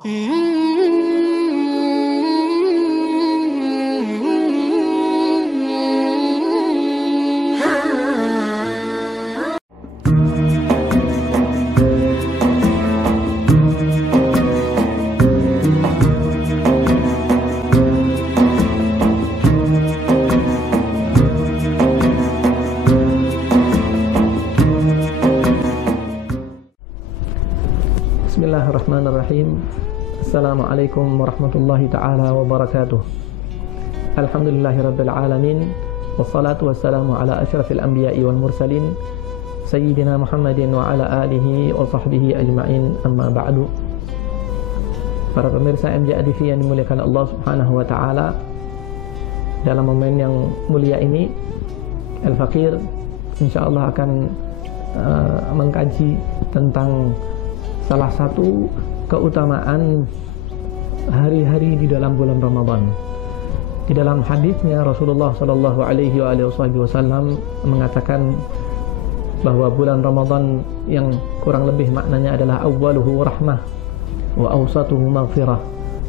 Bismillahirrahmanirrahim. Assalamualaikum warahmatullahi ta'ala wabarakatuh. Alhamdulillahirabbil alamin. Wassalatu wassalamu ala asyrafil anbiya'i wal mursalin Sayyidina Muhammadin wa ala alihi wa sahbihi ajma'in, amma ba'du. Para pemirsa MJ TV yang dimuliakan Allah subhanahu wa ta'ala, dalam momen yang mulia ini Al-Fakir insyaallah akan mengkaji tentang salah satu keutamaan hari-hari di dalam bulan Ramadan. Di dalam hadisnya Rasulullah sallallahu alaihi wasallam mengatakan bahwa bulan Ramadan yang kurang lebih maknanya adalah awwaluhu rahmah wa awsatuhu maghfirah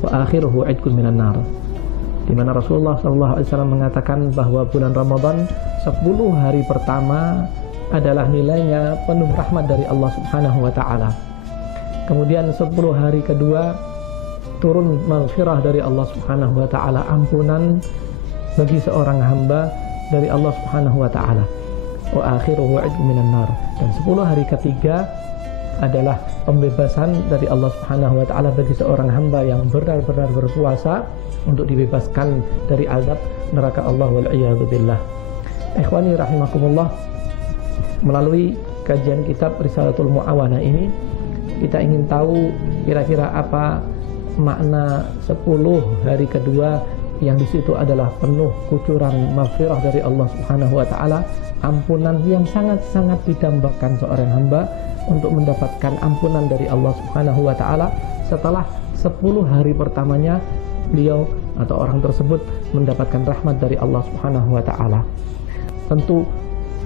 wa akhiruhu 'idqun minan nar. Di mana Rasulullah sallallahu alaihi wasallam mengatakan bahwa bulan Ramadan 10 hari pertama adalah nilainya penuh rahmat dari Allah Subhanahu wa taala. Kemudian 10 hari kedua turun maghfirah dari Allah Subhanahu wa taala, ampunan bagi seorang hamba dari Allah Subhanahu wa taala. Wa akhiruhu 'idqun minan nar. Dan 10 hari ketiga adalah pembebasan dari Allah Subhanahu wa taala bagi seorang hamba yang benar-benar berpuasa untuk dibebaskan dari azab neraka Allah wal iyadu billah. Ikhwani rahimakumullah, melalui kajian kitab Risalatul Mu'awana ini kita ingin tahu kira-kira apa makna 10 hari kedua yang di situ adalah penuh kucuran maghfirah dari Allah Subhanahu wa taala, ampunan yang sangat-sangat didambakan seorang hamba untuk mendapatkan ampunan dari Allah Subhanahu wa taala setelah 10 hari pertamanya beliau atau orang tersebut mendapatkan rahmat dari Allah Subhanahu wa taala. Tentu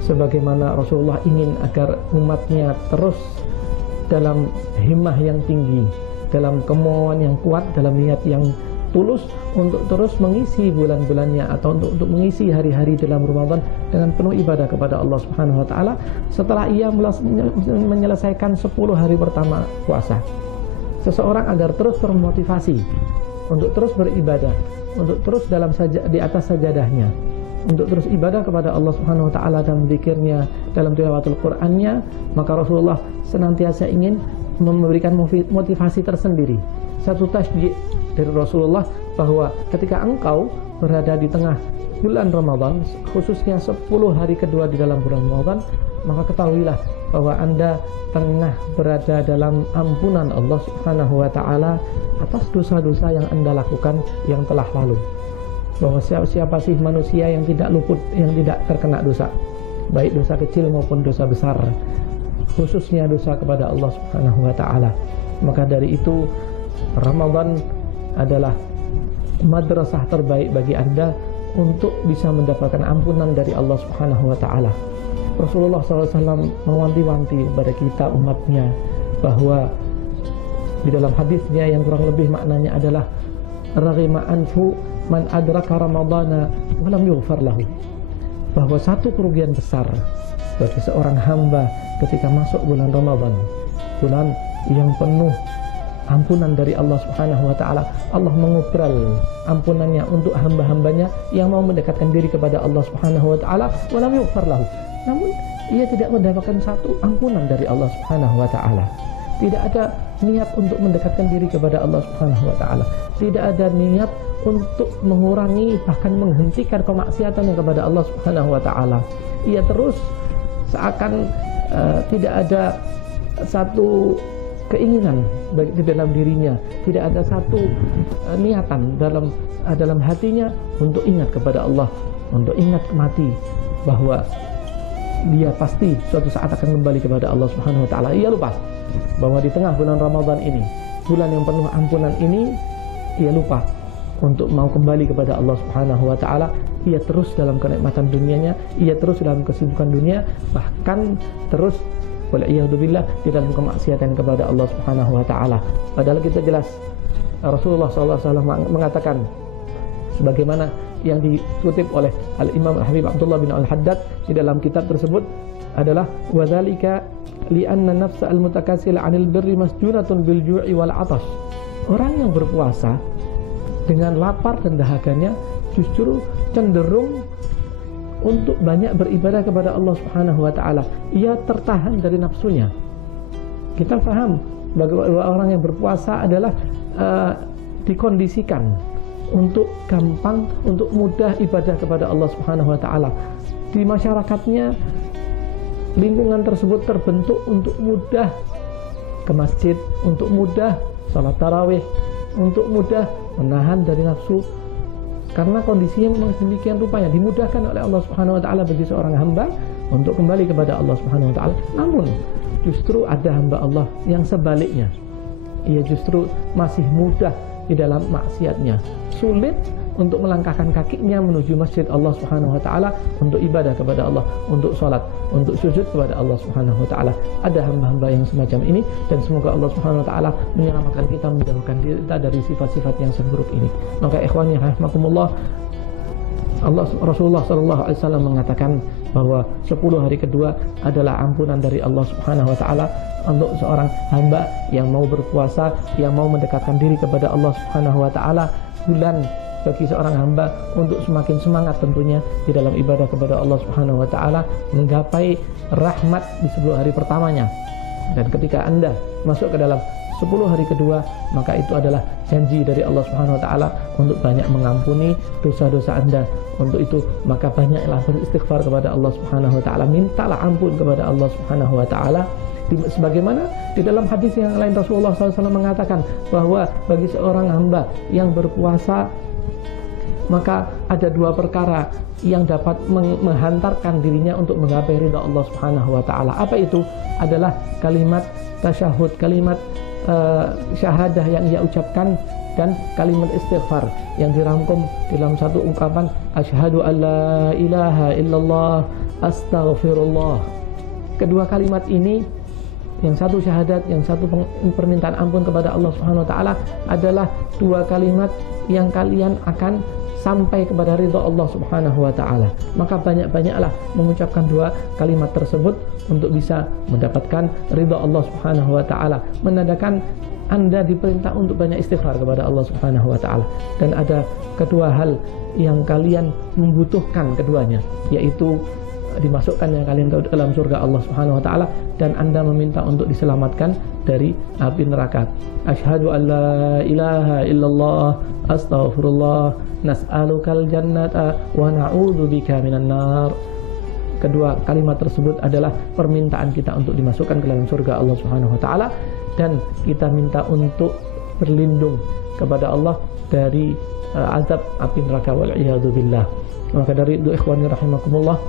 sebagaimana Rasulullah ingin agar umatnya terus dalam himmah yang tinggi, dalam kemauan yang kuat, dalam niat yang tulus untuk terus mengisi bulan-bulannya atau untuk mengisi hari-hari dalam Ramadan dengan penuh ibadah kepada Allah Subhanahu wa taala setelah ia menyelesaikan 10 hari pertama puasa. Seseorang agar terus termotivasi untuk terus beribadah, untuk terus di atas sajadahnya, untuk terus ibadah kepada Allah Subhanahu wa taala dalam zikirnya, dalam tilawatul Qur'annya, maka Rasulullah senantiasa ingin memberikan motivasi tersendiri. Satu tasjid dari Rasulullah bahwa ketika engkau berada di tengah bulan Ramadan, khususnya 10 hari kedua di dalam bulan Ramadan, maka ketahuilah bahwa Anda tengah berada dalam ampunan Allah Subhanahu wa taala atas dosa-dosa yang Anda lakukan yang telah lalu. Bahwa siapa sih manusia yang tidak luput, yang tidak terkena dosa, baik dosa kecil maupun dosa besar, khususnya dosa kepada Allah Subhanahu wa taala. Maka dari itu Ramadan adalah madrasah terbaik bagi Anda untuk bisa mendapatkan ampunan dari Allah Subhanahu wa taala. Rasulullah SAW mewanti-wanti kepada kita umatnya bahwa di dalam hadisnya yang kurang lebih maknanya adalah raghima anfu man adraka ramadana wa lam yughfar lahu, bahwa satu kerugian besar bagi seorang hamba ketika masuk bulan Ramadan, bulan yang penuh ampunan dari Allah Subhanahu wa taala. Allah mengubral ampunannya untuk hamba-hambanya yang mau mendekatkan diri kepada Allah Subhanahu wa taala, wa lam yughfar lahu, namun ia tidak mendapatkan satu ampunan dari Allah Subhanahu wa taala. Tidak ada niat untuk mendekatkan diri kepada Allah Subhanahu wa taala. Tidak ada niat untuk mengurangi bahkan menghentikan kemaksiatannya kepada Allah Subhanahu wa taala. Ia terus seakan tidak ada satu keinginan di dalam dirinya, tidak ada satu niatan dalam hatinya untuk ingat kepada Allah, untuk ingat mati, bahwa dia pasti suatu saat akan kembali kepada Allah Subhanahu wa taala. Ia lupa bahwa di tengah bulan Ramadan ini, bulan yang penuh ampunan ini, ia lupa untuk mau kembali kepada Allah Subhanahu wa taala. Ia terus dalam kenikmatan dunianya, ia terus dalam kesibukan dunia, bahkan terus wal'iyadu billah di dalam kemaksiatan kepada Allah Subhanahu wa taala. Padahal kita jelas Rasulullah SAW mengatakan sebagaimana yang dikutip oleh Al-Imam Habib Abdullah bin Al-Haddad di dalam kitab tersebut adalah wadzalika li'anna nafsa al-mutakassil 'anil birri masjunatun bil ju'i wal 'atash. Orang yang berpuasa dengan lapar dan dahaganya justru cenderung untuk banyak beribadah kepada Allah Subhanahu wa taala. Ia tertahan dari nafsunya. Kita paham bahwa orang yang berpuasa adalah dikondisikan untuk gampang, untuk mudah ibadah kepada Allah Subhanahu wa taala. Di masyarakatnya lingkungan tersebut terbentuk untuk mudah ke masjid, untuk mudah salat tarawih, untuk mudah menahan dari nafsu. Karena kondisinya memang demikian rupanya, dimudahkan oleh Allah Subhanahu wa taala bagi seorang hamba untuk kembali kepada Allah Subhanahu wa taala. Namun justru ada hamba Allah yang sebaliknya. Ia justru masih mudah di dalam maksiatnya, sulit untuk melangkahkan kakinya menuju masjid Allah Subhanahu wa taala untuk ibadah kepada Allah, untuk sholat, untuk sujud kepada Allah Subhanahu wa taala. Ada hamba-hamba yang semacam ini, dan semoga Allah Subhanahu wa taala menyelamatkan kita, menjauhkan kita dari sifat-sifat yang seburuk ini. Maka ikhwani rahimakumullah, Rasulullah SAW mengatakan bahwa 10 hari kedua adalah ampunan dari Allah Subhanahu wa taala untuk seorang hamba yang mau berpuasa, yang mau mendekatkan diri kepada Allah Subhanahu wa taala. Bulan bagi seorang hamba untuk semakin semangat tentunya di dalam ibadah kepada Allah Subhanahu wa taala, menggapai rahmat di 10 hari pertamanya. Dan ketika Anda masuk ke dalam 10 hari kedua, maka itu adalah janji dari Allah Subhanahu wa taala untuk banyak mengampuni dosa-dosa Anda. Untuk itu maka banyaklah beristighfar kepada Allah Subhanahu wa taala, mintalah ampun kepada Allah Subhanahu wa taala. Sebagaimana di dalam hadis yang lain Rasulullah SAW mengatakan bahwa bagi seorang hamba yang berpuasa, maka ada 2 perkara yang dapat menghantarkan dirinya untuk menggapai ridha Allah Subhanahu wa taala. Apa itu? Adalah kalimat tasyahud, kalimat syahadah yang ia ucapkan, dan kalimat istighfar yang dirangkum dalam satu ungkapan, asyhadu alla ilaha illallah astaghfirullah. Kedua kalimat ini, yang satu syahadat, yang satu permintaan ampun kepada Allah Subhanahu wa taala, adalah 2 kalimat yang kalian akan sampai kepada ridha Allah Subhanahu wa taala. Maka banyak-banyaklah mengucapkan 2 kalimat tersebut untuk bisa mendapatkan ridha Allah Subhanahu wa taala. Menandakan Anda diperintah untuk banyak istighfar kepada Allah Subhanahu wa taala. Dan ada kedua hal yang kalian membutuhkan keduanya, yaitu dimasukkannya kalian ke dalam surga Allah Subhanahu wa taala, dan Anda meminta untuk diselamatkan dari api neraka. Asyhadu an la ilaha illallah astaghfirullah nas'alukal jannata wa na'udzubika minan nar. Kedua kalimat tersebut adalah permintaan kita untuk dimasukkan ke dalam surga Allah Subhanahu wa taala, dan kita minta untuk berlindung kepada Allah dari azab api neraka wal iyadu billah. Maka dari itu ikhwani rahimakumullah,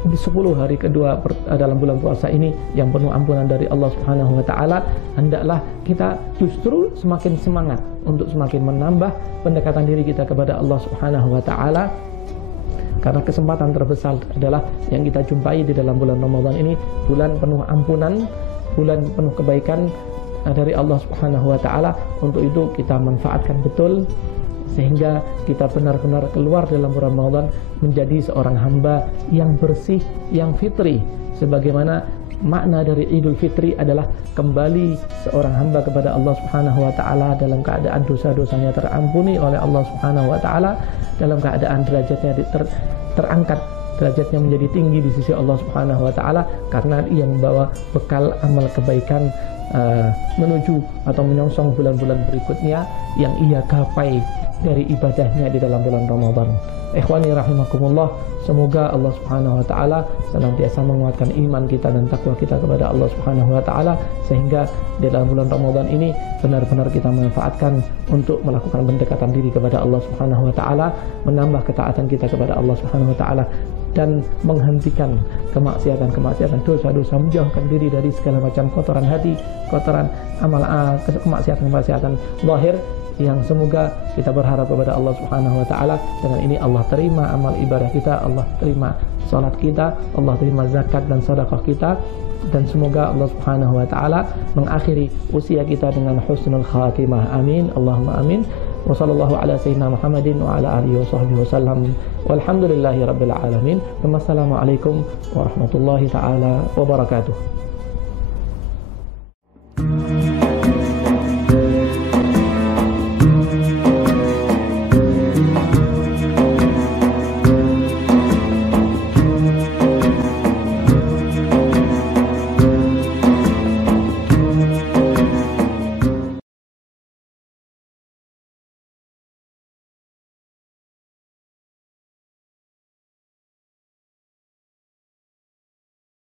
di 10 hari kedua dalam bulan puasa ini yang penuh ampunan dari Allah Subhanahu wa taala, hendaklah kita justru semakin semangat untuk semakin menambah pendekatan diri kita kepada Allah Subhanahu wa taala. Karena kesempatan terbesar adalah yang kita jumpai di dalam bulan Ramadan ini, bulan penuh ampunan, bulan penuh kebaikan dari Allah Subhanahu wa taala. Untuk itu kita manfaatkan betul sehingga kita benar-benar keluar dalam bulan Ramadan menjadi seorang hamba yang bersih, yang fitri. Sebagaimana makna dari Idul Fitri adalah kembali seorang hamba kepada Allah Subhanahu wa taala dalam keadaan dosa-dosanya terampuni oleh Allah Subhanahu wa taala, dalam keadaan derajatnya terangkat, derajatnya menjadi tinggi di sisi Allah Subhanahu wa taala karena ia membawa bekal amal kebaikan menuju atau menyongsong bulan-bulan berikutnya yang ia gapai dari ibadahnya di dalam bulan Ramadan. Ikhwani rahimakumullah, semoga Allah Subhanahu wa taala senantiasa menguatkan iman kita dan takwa kita kepada Allah Subhanahu wa taala, sehingga di dalam bulan Ramadan ini benar-benar kita manfaatkan untuk melakukan pendekatan diri kepada Allah Subhanahu wa taala, menambah ketaatan kita kepada Allah Subhanahu wa taala, dan menghentikan kemaksiatan-kemaksiatan, dosa-dosa, menjauhkan diri dari segala macam kotoran hati, kotoran amal, kemaksiatan-kemaksiatan zahir, yang semoga kita berharap kepada Allah Subhanahu wa taala. Dengan ini Allah terima amal ibadah kita, Allah terima salat kita, Allah terima zakat dan sedekah kita, dan semoga Allah Subhanahu wa taala mengakhiri usia kita dengan husnul khatimah. Amin, Allahumma amin. Wa sallallahu ala sayyidina Muhammadin wa ala alihi wa sahbihi wasallam. Walhamdulillahi rabbil alamin. Wassalamualaikum warahmatullahi taala wabarakatuh.